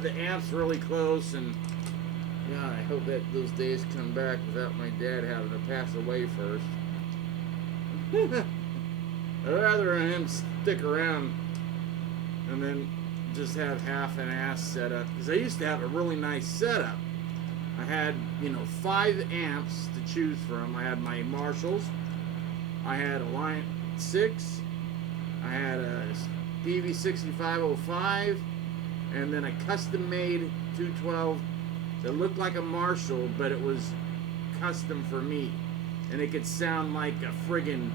The amps really close, and yeah, I hope that those days come back without my dad having to pass away first. I'd rather him stick around and then just have half an ass setup, because I used to have a really nice setup. I had, 5 amps to choose from. I had my Marshalls, I had a Line 6, I had a PV6505, and then a custom-made 212 that looked like a Marshall, but it was custom for me, and it could sound like a friggin',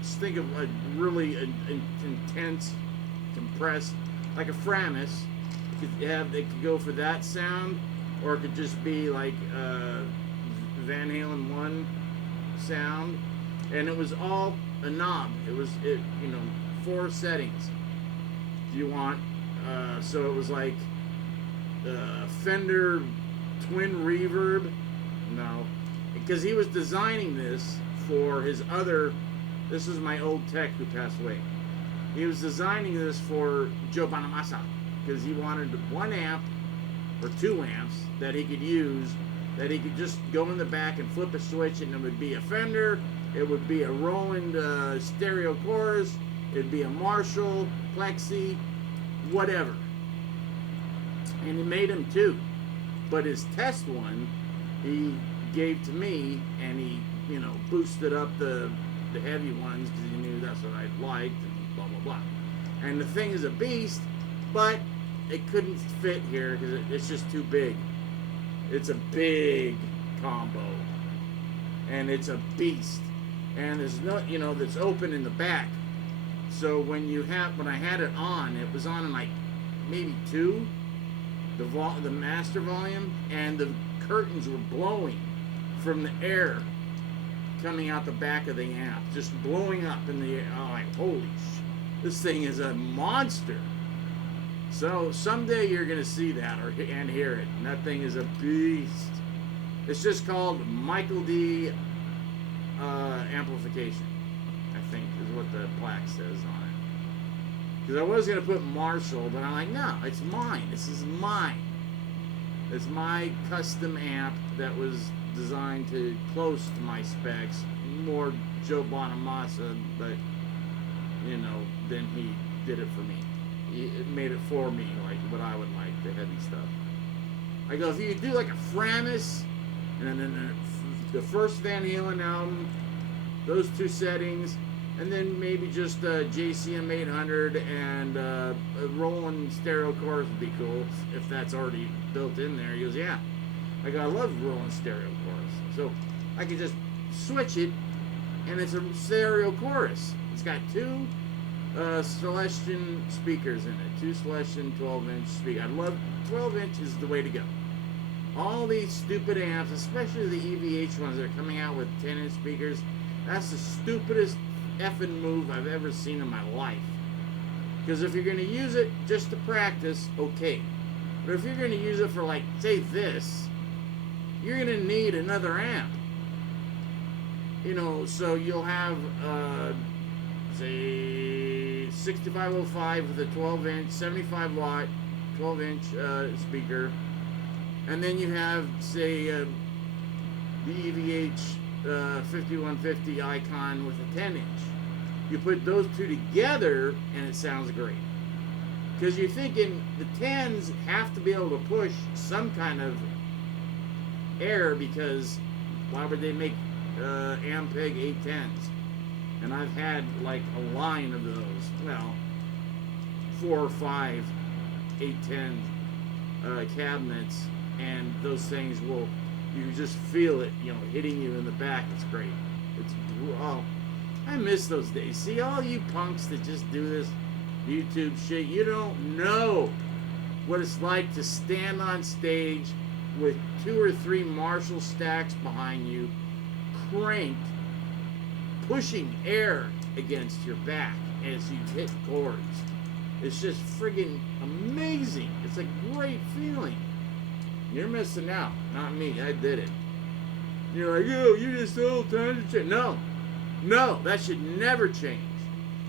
just think of a really intense, compressed, like a Framus. They could go for that sound, or it could just be like Van Halen 1 sound, and it was all a knob. It was 4 settings. You want so it was like Fender twin reverb. No, because he was designing this for his other. This is my old tech who passed away. He was designing this for Joe Bonamassa because he wanted 1 amp or 2 amps that he could use, that he could just go in the back and flip a switch, and it would be a Fender It would be a Roland stereo chorus. It'd be a Marshall, Plexi, whatever. And he made them too. But his test one, he gave to me, and he, you know, boosted up the heavy ones because he knew that's what I liked, and blah, blah, blah. And the thing is a beast, but it couldn't fit here because it's just too big. It's a big combo. And it's a beast. And there's no, you know, that's open in the back. So when I had it on, it was on like maybe 2, the master volume, and the curtains were blowing from the air coming out the back of the amp, just blowing up in the air. I'm like, holy shit, this thing is a monster. So someday you're gonna see that and hear it, and that thing is a beast. It's just called Michael D amplification, I think is what the plaque says on it. Because I was gonna put Marshall, but I'm like, no, it's mine. This is mine. It's my custom amp that was designed to close to my specs, more Joe Bonamassa, but you know, then he did it for me. He made it for me, like what I would like, the heavy stuff. I go, if you do like a Framus, and then the first Van Halen album, those 2 settings, and then maybe just JCM 800 and a Roland stereo chorus would be cool if that's already built in there. He goes, yeah. I go, I love Roland stereo chorus. So I could just switch it, and it's a stereo chorus. It's got 2 Celestion speakers in it. 2 Celestion 12-inch speakers. I love 12-inch is the way to go. All these stupid amps, especially the EVH ones that are coming out with 10-inch speakers, that's the stupidest effing move I've ever seen in my life. Because if you're going to use it just to practice, okay. But if you're going to use it for, like, say this, you're going to need another amp. You know, so you'll have, say, 6505 with a 12-inch, 75-watt, 12-inch speaker. And then you have, say, the EVH 5150 Icon with a 10-inch. You put those 2 together, and it sounds great. Because you're thinking the 10s have to be able to push some kind of air, because why would they make Ampeg 810s? And I've had like a line of those. Well, 4 or 5 810 cabinets, and those things will, you just feel it, you know, hitting you in the back. It's great. It's, oh, I miss those days. See, all you punks that just do this YouTube shit, you don't know what it's like to stand on stage with 2 or 3 Marshall stacks behind you, cranked, pushing air against your back as you hit chords. It's just friggin' amazing. It's a great feeling. You're missing out, not me. I did it. You're like, oh, you just old time to change. No, that should never change.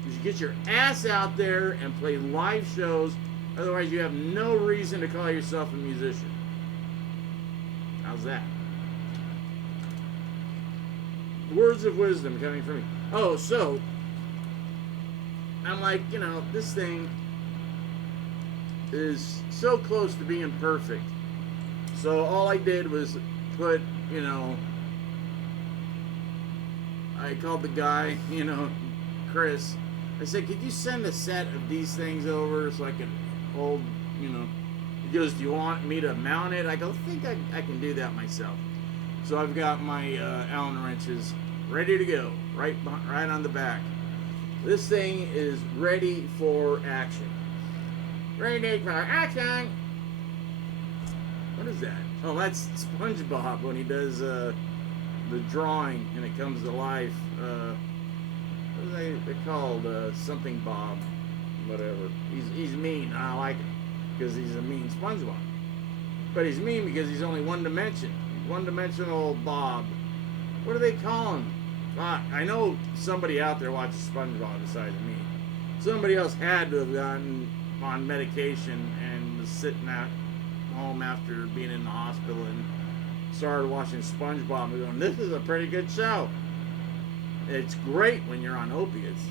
You should get your ass out there and play live shows. Otherwise, you have no reason to call yourself a musician. How's that? Words of wisdom coming from me. Oh, so I'm like, you know, this thing is so close to being perfect. So all I did was put, you know, I called the guy, you know, Chris. I said, could you send a set of these things over so I could hold, you know. He goes, do you want me to mount it? I go, I think I can do that myself. So I've got my Allen wrenches ready to go, right on the back. This thing is ready for action. Ready for action! What is that? Oh, that's SpongeBob when he does the drawing and it comes to life. What are they called? Something Bob. Whatever. He's mean. I like it because he's a mean SpongeBob. But he's mean because he's only one dimension. One-dimensional Bob. What do they call him? I know somebody out there watches SpongeBob besides me. Somebody else had to have gotten on medication and was sitting at home after being in the hospital and started watching SpongeBob and going, this is a pretty good show. It's great when you're on opiates.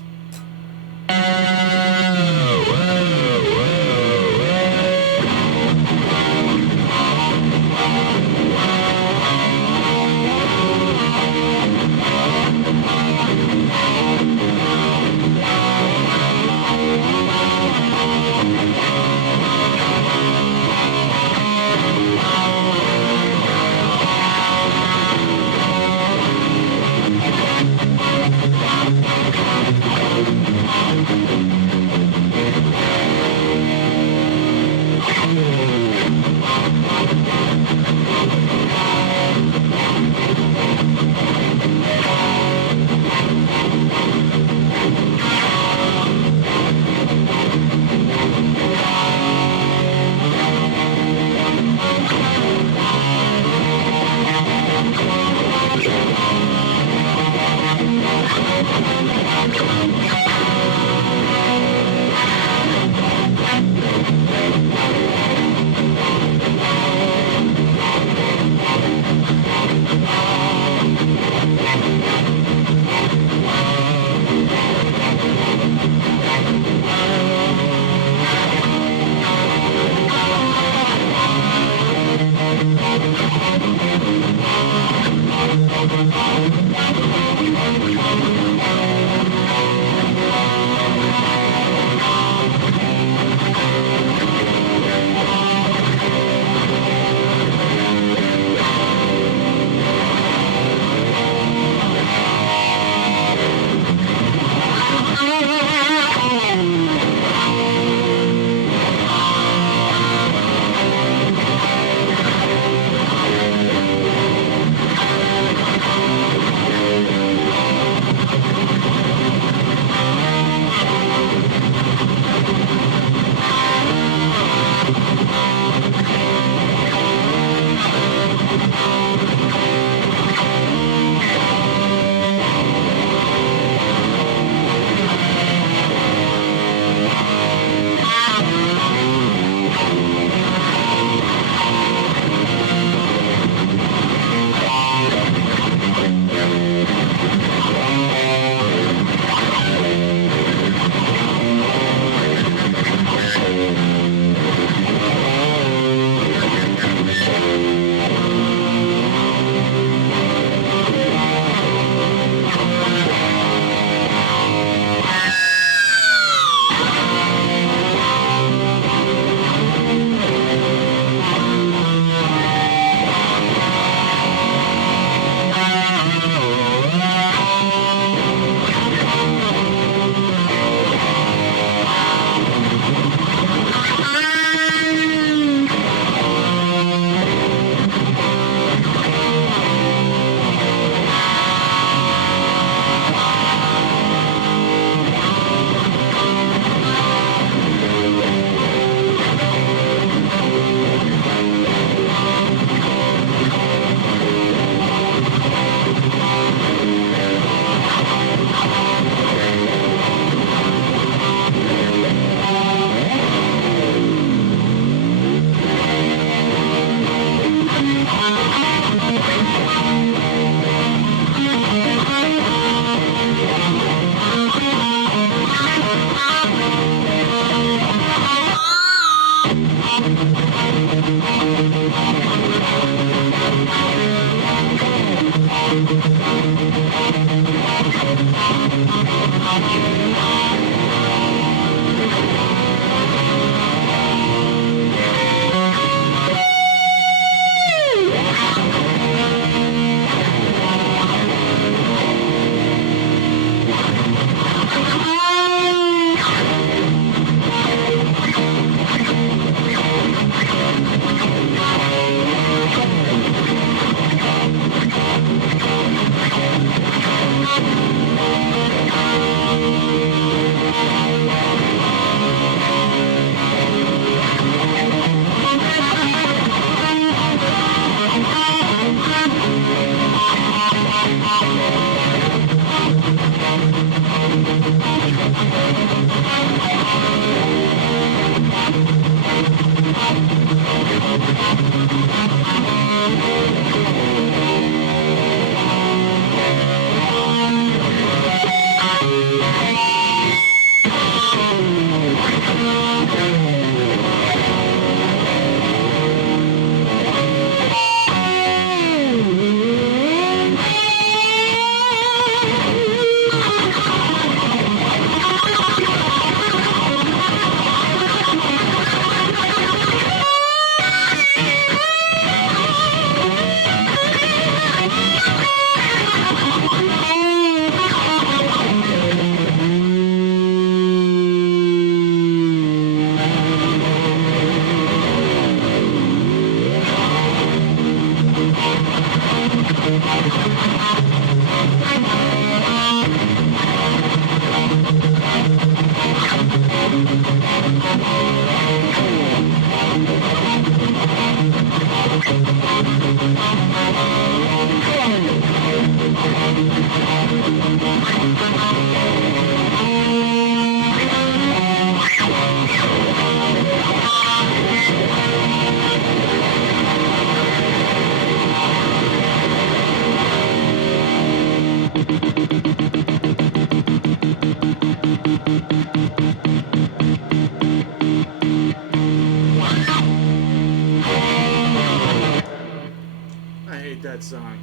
that song.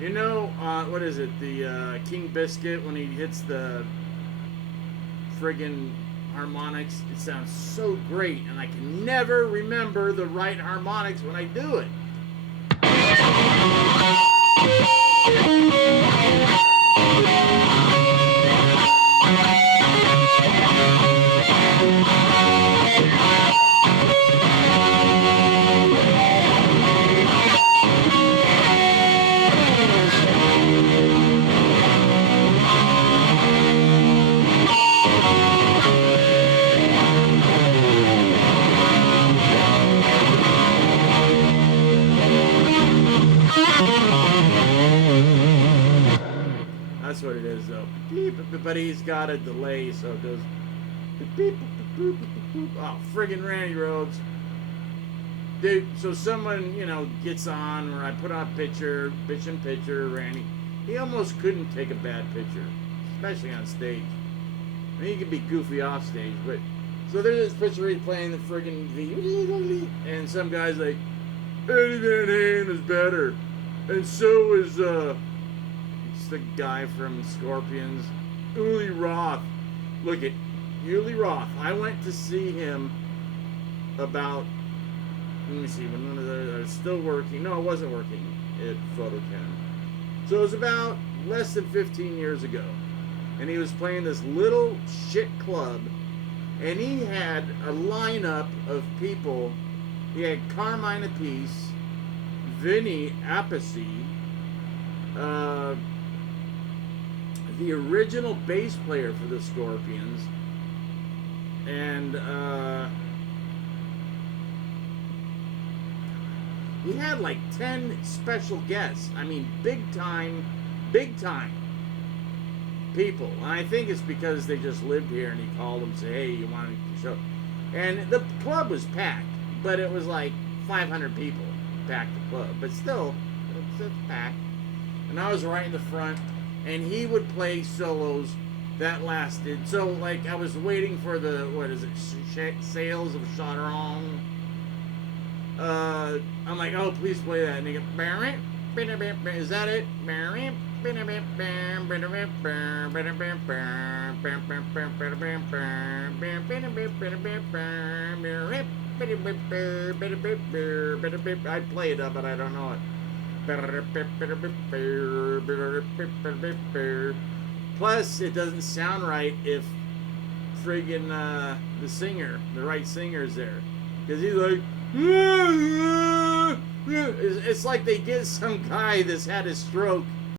You know, what is it? The King Biscuit, when he hits the friggin' harmonics, it sounds so great, and I can never remember the right harmonics when I do it. That's what it is, though. But he's got a delay, so it goes. Oh, friggin' Randy Rhoads. Dude, so someone, you know, gets on, or I put on a picture, bitchin' picture, Randy. He almost couldn't take a bad picture, especially on stage. I mean, he could be goofy off stage, but. So there's this picture he's playing the friggin' V, and some guy's like, Eddie Van Halen is better. And so is, it's the guy from Scorpions, Uli Roth. Look at Uli Roth. I went to see him about, let me see, when I was still working. No, it wasn't working at PhotoChem. So it was about less than 15 years ago. And he was playing this little shit club. And he had a lineup of people. He had Carmine Appice, Vinny Appice, the original bass player for the Scorpions, and he had like 10 special guests. I mean, big time people. And I think it's because they just lived here, and he called them and said, hey, you want to show? And the club was packed, but it was like 500 people packed the club. But still, it's packed. And I was right in the front, and he would play solos that lasted. So, like, I was waiting for the, what is it, Sales of Chaudron. I'm like, oh, please play that. And he goes, is that it? I'd play it up, but I don't know it. Plus, it doesn't sound right if friggin' the singer, the right singer's there. Because he's like, it's like they get some guy that's had a stroke